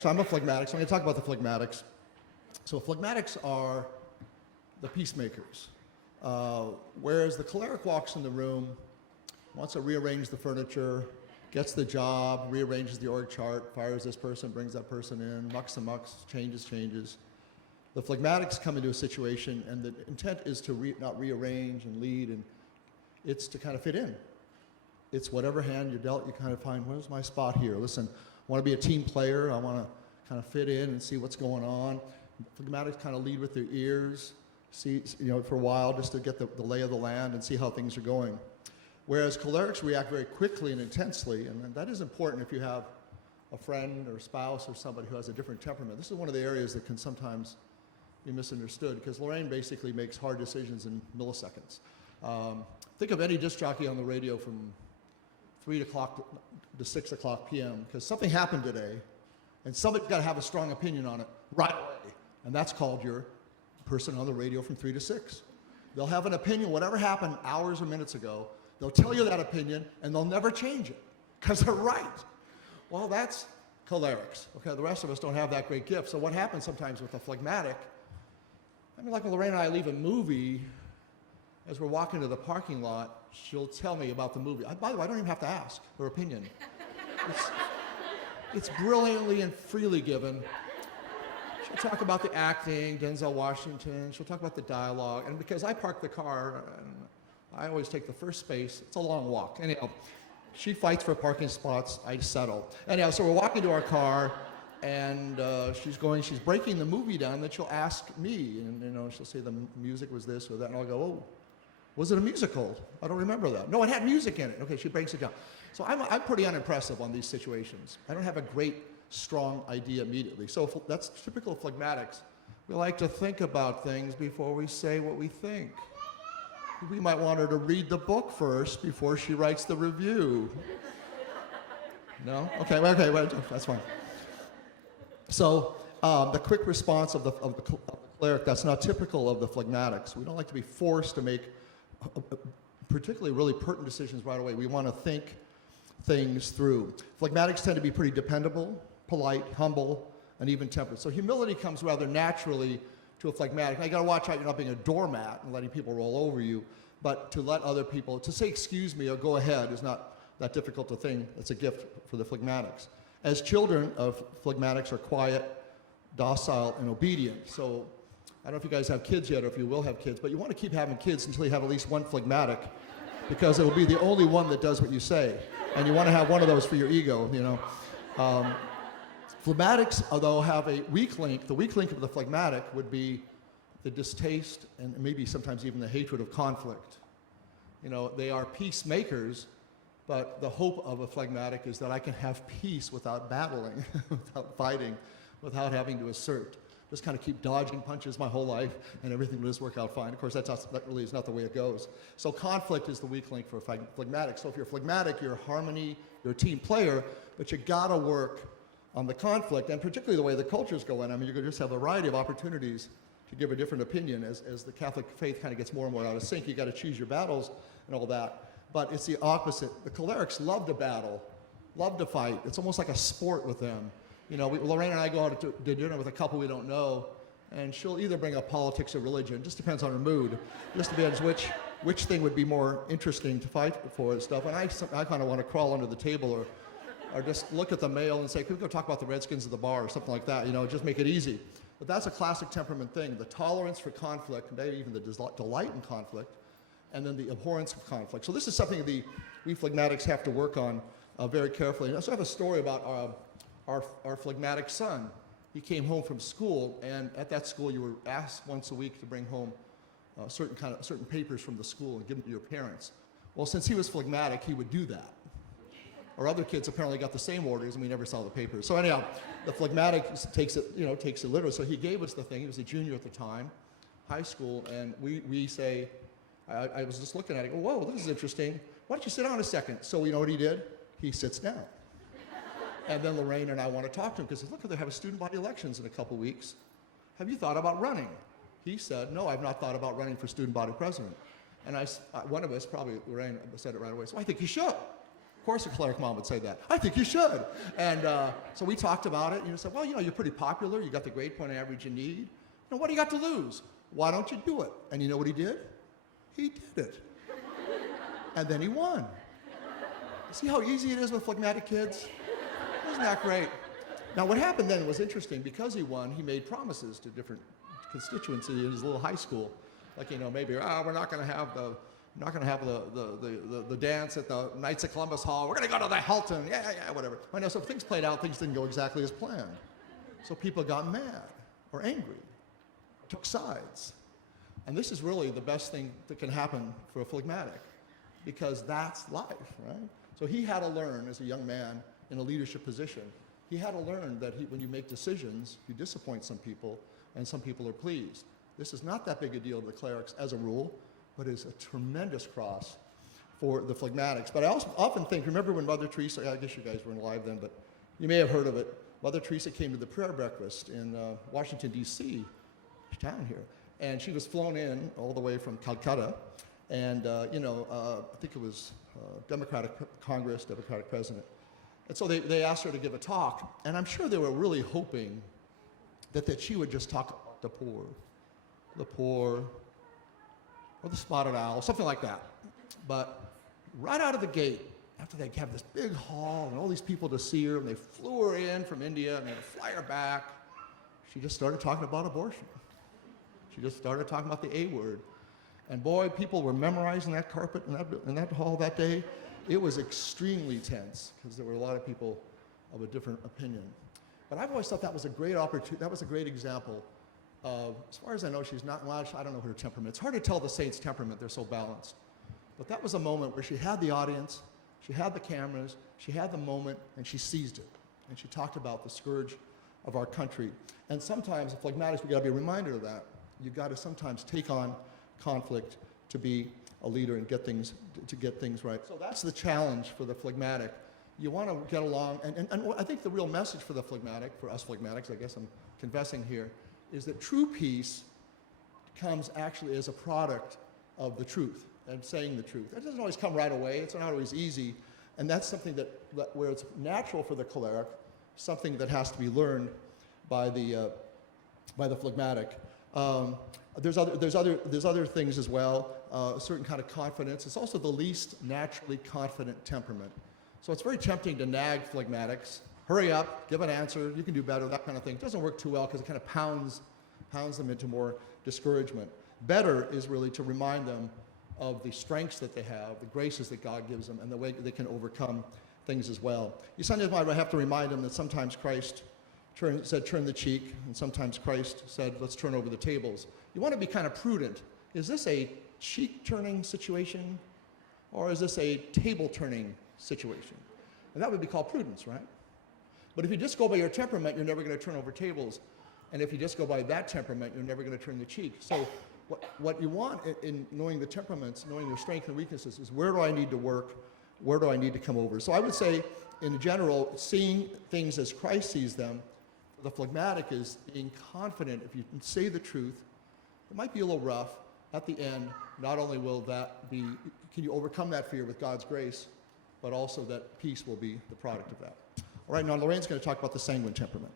So I'm a phlegmatic, so I'm going to talk about the phlegmatics. So phlegmatics are the peacemakers. Whereas the cleric walks in the room, wants to rearrange the furniture, gets the job, rearranges the org chart, fires this person, brings that person in, mucks and mucks, changes. The phlegmatics come into a situation, and the intent is to not rearrange and lead, and it's to kind of fit in. It's whatever hand you're dealt, you kind of find, where's my spot here? Listen, I want to be a team player. I want to kind of fit in and see what's going on. Phlegmatics kind of lead with their ears, see, for a while just to get the lay of the land and see how things are going. Whereas clerics react very quickly and intensely, and that is important if you have a friend or spouse or somebody who has a different temperament. This is one of the areas that can sometimes be misunderstood, because Laraine basically makes hard decisions in milliseconds. Think of any disc jockey on the radio from 3 o'clock to 6 o'clock p.m., because something happened today, and somebody's got to have a strong opinion on it right away. And that's called your person on the radio from 3 to 6. They'll have an opinion, whatever happened hours or minutes ago, they'll tell you that opinion, and they'll never change it, because they're right. Well, that's cholerics. Okay, the rest of us don't have that great gift. So what happens sometimes with a phlegmatic, like when Laraine and I leave a movie, as we're walking to the parking lot, she'll tell me about the movie. By the way, I don't even have to ask her opinion. It's brilliantly and freely given. She'll talk about the acting, Denzel Washington. She'll talk about the dialogue. And because I park the car, and I always take the first space, it's a long walk. Anyhow, she fights for parking spots. I settle. Anyhow, so we're walking to our car, and she's breaking the movie down. Then she'll ask me, and she'll say the music was this or that, and I'll go, oh, was it a musical? I don't remember that. No, it had music in it. Okay, she breaks it down. So I'm pretty unimpressive on these situations. I don't have a great, strong idea immediately. So that's typical of phlegmatics. We like to think about things before we say what we think. We might want her to read the book first before she writes the review. No? Okay, that's fine. So the quick response of the cleric, that's not typical of the phlegmatics. We don't like to be forced to make particularly really pertinent decisions right away. We want to think things through. Phlegmatics tend to be pretty dependable, polite, humble, and even-tempered. So humility comes rather naturally to a phlegmatic. Now, you got to watch out you're not being a doormat and letting people roll over you, but to let other people, to say excuse me or go ahead is not that difficult a thing. It's a gift for the phlegmatics. As children of phlegmatics are quiet, docile, and obedient. So I don't know if you guys have kids yet or if you will have kids, but you want to keep having kids until you have at least one phlegmatic, because it'll be the only one that does what you say. And you want to have one of those for your ego, Phlegmatics, although, have a weak link. The weak link of the phlegmatic would be the distaste and maybe sometimes even the hatred of conflict. They are peacemakers, but the hope of a phlegmatic is that I can have peace without battling, without fighting, without having to assert. Just kind of keep dodging punches my whole life, and everything will just work out fine. Of course, that really is not the way it goes. So conflict is the weak link for a phlegmatic. So if you're phlegmatic, you're harmony, you're a team player, but you gotta work on the conflict, and particularly the way the culture's going. You're gonna just have a variety of opportunities to give a different opinion. As the Catholic faith kind of gets more and more out of sync, you gotta choose your battles and all that. But it's the opposite. The cholerics love to battle, love to fight. It's almost like a sport with them. Laraine and I go out to dinner with a couple we don't know, and she'll either bring up politics or religion, just depends on her mood, just depends which thing would be more interesting to fight for and stuff. And I kind of want to crawl under the table or just look at the mail and say, can we go talk about the Redskins at the bar or something like that, just make it easy. But that's a classic temperament thing, the tolerance for conflict, maybe even the delight in conflict, and then the abhorrence of conflict. So this is something we phlegmatics have to work on very carefully. And I also have a story about our phlegmatic son. He came home from school, and at that school you were asked once a week to bring home certain papers from the school and give them to your parents. Well, since he was phlegmatic, he would do that. Our other kids apparently got the same orders, and we never saw the papers. So anyhow, the phlegmatic takes it literally. So he gave us the thing. He was a junior at the time, high school, and we say, I was just looking at it, go, whoa, this is interesting. Why don't you sit down a second? So you know what he did? He sits down. And then Laraine and I want to talk to him because look, they have student body elections in a couple weeks. Have you thought about running? He said, no, I've not thought about running for student body president. And one of us, probably Laraine, said it right away. So I think you should. course a cleric mom would say that. I think you should. And so we talked about it, and you said, well, you're pretty popular. You got the grade point average you need. What do you got to lose? Why don't you do it? And you know what he did? He did it. And then he won. See how easy it is with phlegmatic kids? Isn't that great? Now, what happened then was interesting. Because he won, he made promises to different constituencies in his little high school. Like, maybe, we're not going to have the dance at the Knights of Columbus Hall. We're going to go to the Hilton. Yeah, whatever. I know, so things played out. Things didn't go exactly as planned. So people got mad or angry, took sides. And this is really the best thing that can happen for a phlegmatic, because that's life, right? So he had to learn as a young man in a leadership position, he had to learn that when you make decisions, you disappoint some people, and some people are pleased. This is not that big a deal to the clerics as a rule, but is a tremendous cross for the phlegmatics. But I also often think, remember when Mother Teresa, I guess you guys weren't alive then, but you may have heard of it. Mother Teresa came to the prayer breakfast in Washington, D.C., down here. And she was flown in all the way from Calcutta. And, I think it was Democratic Congress, Democratic President. And so they asked her to give a talk. And I'm sure they were really hoping that she would just talk about the poor, or the spotted owl, something like that. But right out of the gate, after they have this big hall and all these people to see her, and they flew her in from India and they had to fly her back, she just started talking about abortion. She just started talking about the A word. And boy, people were memorizing that carpet in that hall that day. It was extremely tense because there were a lot of people of a different opinion. But I've always thought that was a great opportunity, that was a great example of, as far as I know, she's not, well, I don't know her temperament. It's hard to tell the saint's temperament, they're so balanced. But that was a moment where she had the audience, she had the cameras, she had the moment, and she seized it. And she talked about the scourge of our country. And sometimes, the phlegmatics, we gotta be reminded of that. You've got to sometimes take on conflict to be a leader and get things right. So that's the challenge for the phlegmatic. You want to get along, and I think the real message for the phlegmatic, for us phlegmatics, I guess I'm confessing here, is that true peace comes actually as a product of the truth and saying the truth. It doesn't always come right away. It's not always easy, and that's something that where it's natural for the cleric, something that has to be learned by the phlegmatic. There's other things as well. A certain kind of confidence. It's also the least naturally confident temperament. So it's very tempting to nag phlegmatics. Hurry up, give an answer, you can do better, that kind of thing. It doesn't work too well because it kind of pounds them into more discouragement. Better is really to remind them of the strengths that they have, the graces that God gives them, and the way they can overcome things as well. You sometimes might have to remind them that sometimes Christ said turn the cheek, and sometimes Christ said let's turn over the tables. You want to be kind of prudent. Is this a cheek-turning situation, or is this a table-turning situation? And that would be called prudence, right? But if you just go by your temperament, you're never going to turn over tables. And if you just go by that temperament, you're never going to turn the cheek. So what you want in knowing the temperaments, knowing your strengths and weaknesses, is where do I need to work? Where do I need to come over? So I would say, in general, seeing things as Christ sees them. The phlegmatic is being confident. If you can say the truth, it might be a little rough. At the end, not only will that be, can you overcome that fear with God's grace, but also that peace will be the product of that. All right, now Lorraine's going to talk about the sanguine temperament.